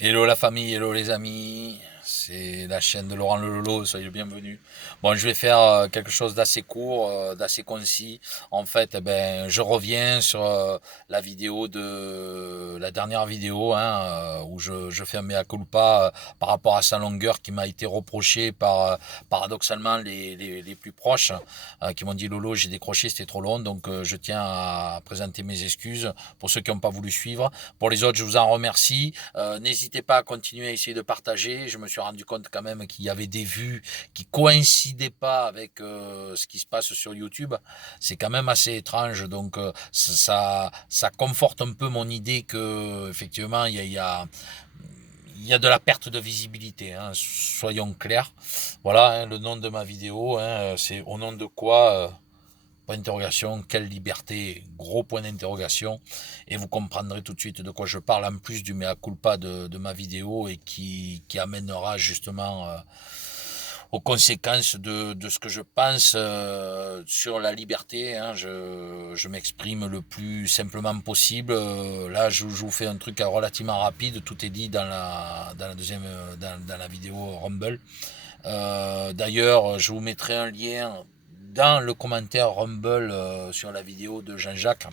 Hello la famille, hello les amis, c'est la chaîne de Laurent Le Lolo, soyez le bienvenu. Bon, je vais faire quelque chose d'assez court, d'assez concis. En fait, je reviens sur la vidéo de la dernière vidéo où je fais un mea culpa par rapport à sa longueur qui m'a été reprochée par paradoxalement les plus proches qui m'ont dit Lolo, j'ai décroché, c'était trop long, donc je tiens à présenter mes excuses pour ceux qui n'ont pas voulu suivre. Pour les autres, je vous en remercie. N'hésitez pas à continuer à essayer de partager. Je me suis rendu compte quand même qu'il y avait des vues qui coïncidaient pas avec ce qui se passe sur YouTube. C'est quand même assez étrange. Donc ça conforte un peu mon idée que effectivement il y a de la perte de visibilité, hein, soyons clairs. Voilà, hein, le nom de ma vidéo, hein, c'est au nom de quoi point d'interrogation, quelle liberté, gros point d'interrogation, et vous comprendrez tout de suite de quoi je parle, en plus du mea culpa de ma vidéo, et qui amènera justement aux conséquences de ce que je pense sur la liberté. Hein. Je m'exprime le plus simplement possible. Là, je vous fais un truc relativement rapide, tout est dit dans la deuxième, dans la vidéo Rumble. D'ailleurs, je vous mettrai un lien dans le commentaire Rumble sur la vidéo de Jean-Jacques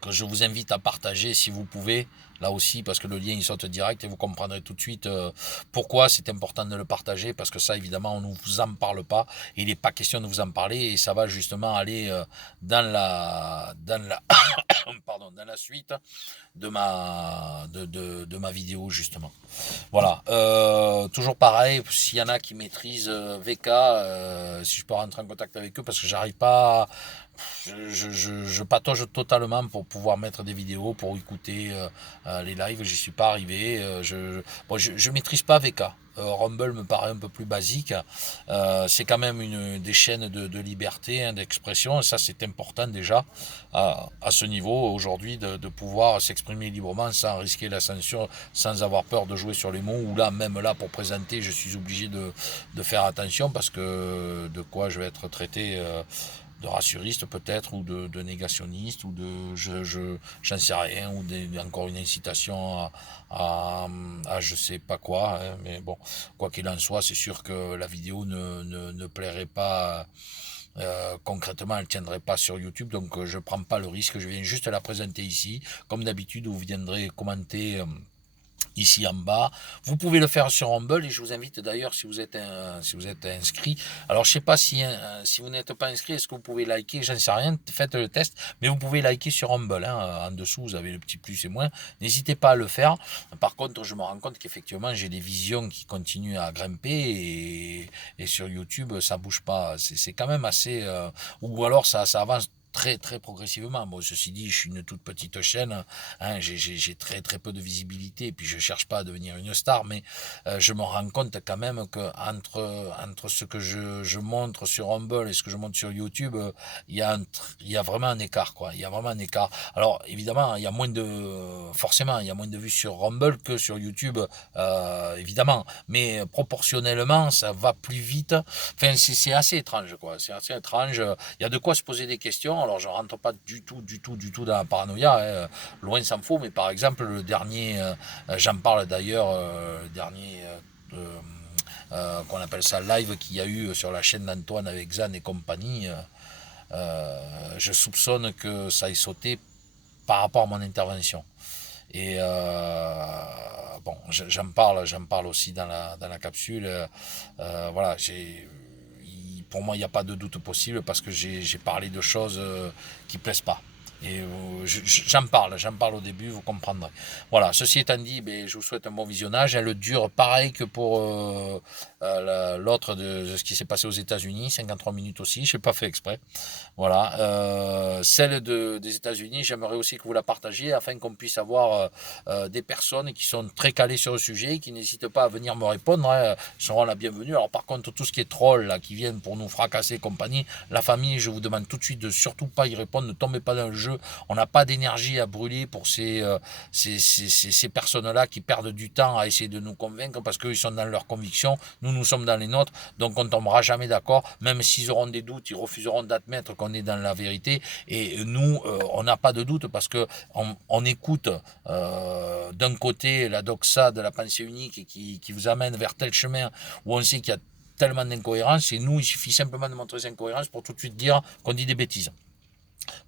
que je vous invite à partager si vous pouvez, là aussi, parce que le lien il saute direct et vous comprendrez tout de suite pourquoi c'est important de le partager, parce que ça, évidemment, on ne vous en parle pas, et il n'est pas question de vous en parler, et ça va justement aller pardon, dans la suite de ma vidéo, justement. Voilà. Toujours pareil, s'il y en a qui maîtrisent VK, si je peux rentrer en contact avec eux, parce que j'arrive pas. Je patauge totalement pour pouvoir mettre des vidéos, pour écouter les lives. J'y suis pas arrivé. Je maîtrise pas VK. Rumble me paraît un peu plus basique. C'est quand même des chaînes de liberté, hein, d'expression. Ça, c'est important déjà à ce niveau aujourd'hui de pouvoir s'exprimer librement sans risquer la censure, sans avoir peur de jouer sur les mots. Ou là, même là, pour présenter, je suis obligé de faire attention parce que de quoi je vais être traité. De rassuriste peut-être, ou de négationniste, ou de j'en sais rien, ou encore une incitation à je sais pas quoi, hein, mais bon, quoi qu'il en soit, c'est sûr que la vidéo ne plairait pas. Concrètement, elle ne tiendrait pas sur YouTube, donc je ne prends pas le risque, je viens juste la présenter ici. Comme d'habitude, vous viendrez commenter ici en bas. Vous pouvez le faire sur Rumble, et je vous invite d'ailleurs, si vous êtes inscrit. Alors je sais pas si vous n'êtes pas inscrit, est-ce que vous pouvez liker, j'en sais rien, faites le test, mais vous pouvez liker sur Rumble, hein. En dessous vous avez le petit plus et moins, n'hésitez pas à le faire. Par contre, je me rends compte qu'effectivement j'ai des visions qui continuent à grimper, et sur YouTube ça bouge pas, c'est quand même assez ou alors ça avance très très progressivement. Bon, ceci dit, je suis une toute petite chaîne, hein, j'ai très très peu de visibilité, et puis je cherche pas à devenir une star, mais je me rends compte quand même que entre ce que je montre sur Rumble et ce que je montre sur YouTube, il y a vraiment un écart, quoi. Il y a vraiment un écart. Alors évidemment, il y a moins de forcément, il y a moins de vues sur Rumble que sur YouTube, évidemment, mais proportionnellement, ça va plus vite. Enfin, c'est assez étrange, quoi. C'est assez étrange. Il y a de quoi se poser des questions. Alors, je rentre pas du tout dans la paranoïa, hein, loin s'en faut, mais par exemple, le dernier, j'en parle d'ailleurs, le dernier qu'on appelle ça live qu'il y a eu sur la chaîne d'Antoine avec Zan et compagnie, je soupçonne que ça ait sauté par rapport à mon intervention. Et bon, j'en parle aussi dans la capsule. Voilà, pour moi, il n'y a pas de doute possible parce que j'ai parlé de choses qui plaisent pas. Et j'en parle au début, vous comprendrez. Voilà, ceci étant dit, ben, je vous souhaite un bon visionnage. Elle dure pareil que pour l'autre de ce qui s'est passé aux États-Unis, 53 minutes aussi, je n'ai pas fait exprès. Voilà, celle des États-Unis, j'aimerais aussi que vous la partagiez afin qu'on puisse avoir des personnes qui sont très calées sur le sujet, qui n'hésitent pas à venir me répondre, hein, seront la bienvenue. Alors par contre, tout ce qui est troll, là, qui viennent pour nous fracasser et compagnie, la famille, je vous demande tout de suite de surtout pas y répondre, ne tombez pas dans le jeu. On n'a pas d'énergie à brûler pour ces personnes-là qui perdent du temps à essayer de nous convaincre parce qu'ils sont dans leurs convictions, nous sommes dans les nôtres, donc on ne tombera jamais d'accord. Même s'ils auront des doutes, ils refuseront d'admettre qu'on est dans la vérité. Et nous, on n'a pas de doute parce que on écoute d'un côté la doxa de la pensée unique et qui vous amène vers tel chemin où on sait qu'il y a tellement d'incohérences, et nous, il suffit simplement de montrer ces incohérences pour tout de suite dire qu'on dit des bêtises.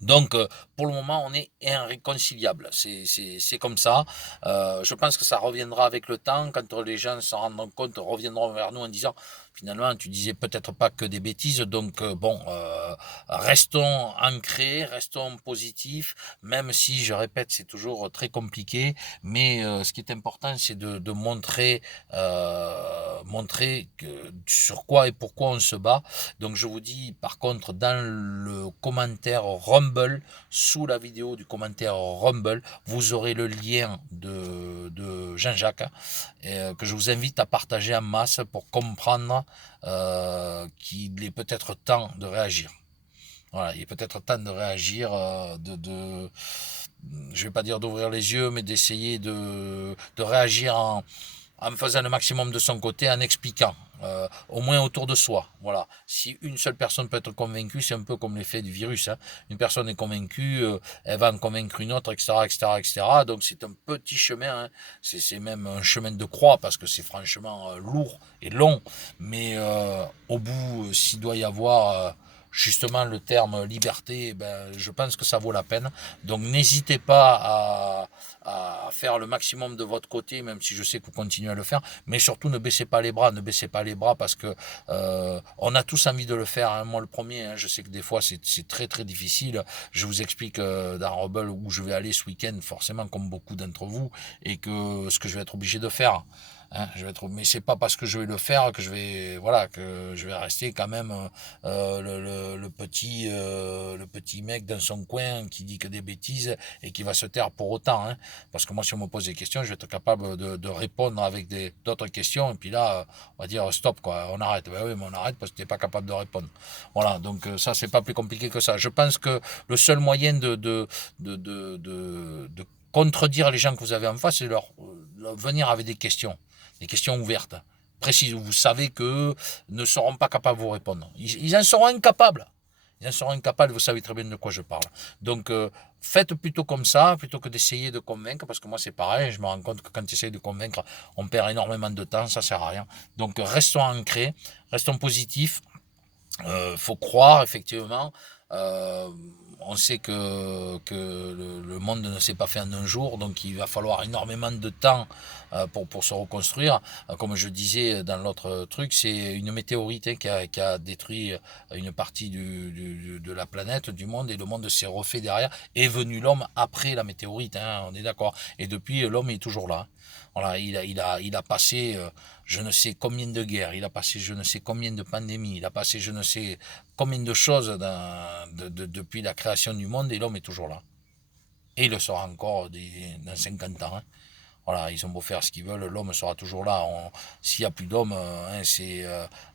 Donc, pour le moment, on est irréconciliable. C'est comme ça. Je pense que ça reviendra avec le temps, quand les gens s'en rendront compte, reviendront vers nous en disant, finalement, tu disais peut-être pas que des bêtises. Donc, bon, restons ancrés, restons positifs, même si, je répète, c'est toujours très compliqué. Mais ce qui est important, c'est de montrer, montrer sur quoi et pourquoi on se bat. Donc, je vous dis, par contre, dans le commentaire Rumble, sous la vidéo du commentaire Rumble, vous aurez le lien de Jean-Jacques, que je vous invite à partager en masse pour comprendre qu'il est peut-être temps de réagir. Voilà, il est peut-être temps de réagir, je vais pas dire d'ouvrir les yeux, mais d'essayer de réagir en faisant le maximum de son côté, en expliquant, au moins autour de soi. Voilà. Si une seule personne peut être convaincue, c'est un peu comme l'effet du virus. Hein. Une personne est convaincue, elle va en convaincre une autre, etc., etc., etc. Donc c'est un petit chemin. Hein. C'est même un chemin de croix parce que c'est franchement lourd et long. Mais au bout, s'il doit y avoir justement le terme liberté, ben, je pense que ça vaut la peine. Donc n'hésitez pas à faire le maximum de votre côté, même si je sais que vous continuez à le faire, mais surtout ne baissez pas les bras, ne baissez pas les bras parce que on a tous envie de le faire, hein. Moi le premier, hein, je sais que des fois c'est très très difficile, je vous explique dans Rebel où je vais aller ce week-end, forcément comme beaucoup d'entre vous, et que ce que je vais être obligé de faire. Hein, mais c'est pas parce que je vais le faire que je vais, voilà, que je vais rester quand même le petit mec dans son coin qui dit que des bêtises et qui va se taire pour autant. Hein, parce que moi, si on me pose des questions, je vais être capable de répondre avec d'autres questions. Et puis là, on va dire stop, quoi, on arrête. Ben oui, mais on arrête parce que tu n'es pas capable de répondre. Voilà, donc ça, c'est pas plus compliqué que ça. Je pense que le seul moyen de contredire les gens que vous avez en face, c'est leur venir avec des questions ouvertes, précises, où vous savez qu'eux ne seront pas capables de vous répondre. Ils en seront incapables. Ils en seront incapables, vous savez très bien de quoi je parle. Donc, faites plutôt comme ça, plutôt que d'essayer de convaincre, parce que moi c'est pareil, je me rends compte que quand tu essayes de convaincre, on perd énormément de temps, ça sert à rien. Donc, restons ancrés, restons positifs, faut croire effectivement. On sait que le monde ne s'est pas fait en un jour, donc il va falloir énormément de temps pour se reconstruire. Comme je disais dans l'autre truc, c'est une météorite hein, qui a détruit une partie de la planète, du monde, et le monde s'est refait derrière. Est venu l'homme après la météorite, hein, on est d'accord. Et depuis, l'homme est toujours là. Voilà, il a passé je ne sais combien de guerres, il a passé je ne sais combien de pandémies, il a passé je ne sais combien de choses depuis la création du monde, et l'homme est toujours là. Et il le sera encore dans 50 ans. Hein. Voilà, ils ont beau faire ce qu'ils veulent, l'homme sera toujours là. S'il n'y a plus d'homme, hein, c'est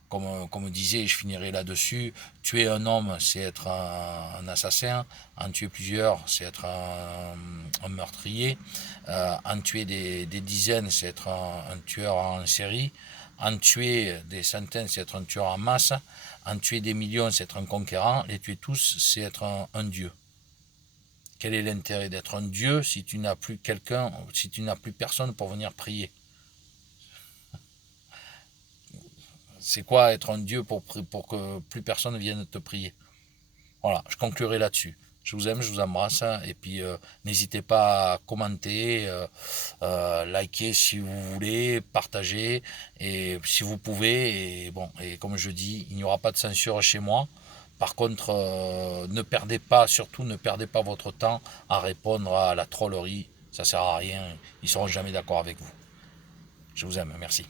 comme disait, je finirai là-dessus, tuer un homme, c'est être un assassin, en tuer plusieurs, c'est être un meurtrier, en tuer des dizaines, c'est être un tueur en série, en tuer des centaines, c'est être un tueur en masse, en tuer des millions, c'est être un conquérant, les tuer tous, c'est être un dieu. Quel est l'intérêt d'être un dieu si tu n'as plus quelqu'un, si tu n'as plus personne pour venir prier? C'est quoi être un dieu pour que plus personne vienne te prier? Voilà, je conclurai là-dessus. Je vous aime, je vous embrasse, et puis n'hésitez pas à commenter, liker si vous voulez, partager, et si vous pouvez, et bon, et comme je dis, il n'y aura pas de censure chez moi. Par contre, ne perdez pas, surtout ne perdez pas votre temps à répondre à la trollerie, ça sert à rien, ils seront jamais d'accord avec vous. Je vous aime, merci.